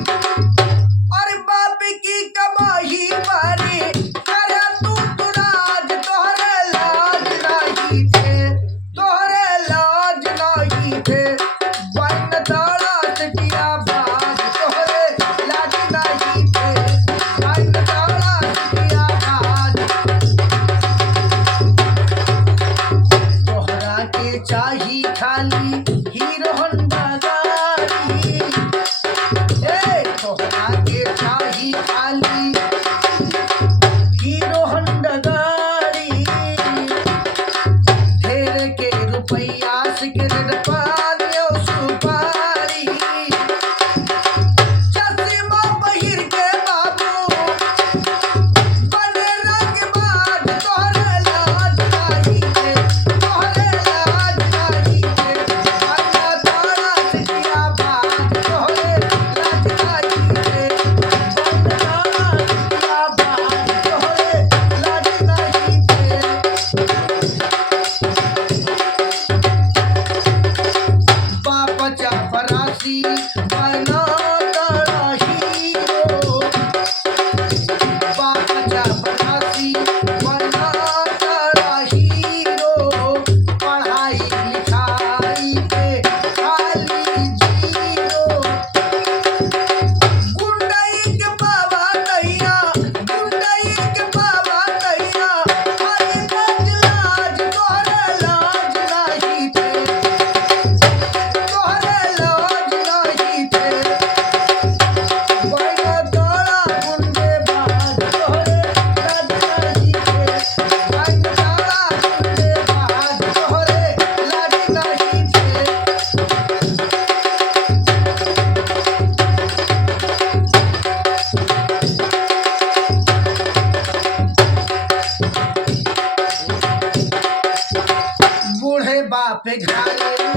अरे बाप की कमाई मारी अरे तू राज तोहरे लाज नहीं थे तोहरे लाज नहीं थे वन दाड़ा से किया बाज तोहरे लाज नहीं थे वन दाड़ा से किया बाज तोहरा के चाही खाली हीरो होंडा गाड़ी तोहरा के चाही खाली हीरो होंडा गाड़ी ढेर के रुपया सिगरेट पान सुपारी चश्मा पहिर के बाबू बने रंगबाज तोहरे लाज नहीं थे तोहरे लाज नहीं थे अन्ना तारा से किया बाज तोहरे लाज नहीं थे अन्ना तारा से किया बाज तोहरे लाज नहीं थे बाप चापरासी बना तारा हीरो बाप चापरासी बना तारा हीरो पढ़ाई लिखाई पे खाली जीरो गुंडई के बाबा तैया गुंडई के बाबा तैया हरे लाज तोहरे लाज नहीं थे तोहरे लाज नहीं थे बड़ा दाड़ा गुंडे बाज तोहरे लाज नहीं थे बड़ा दाड़ा गुंडे बाज तोहरे लाज नहीं थे बूढ़े बाप घाले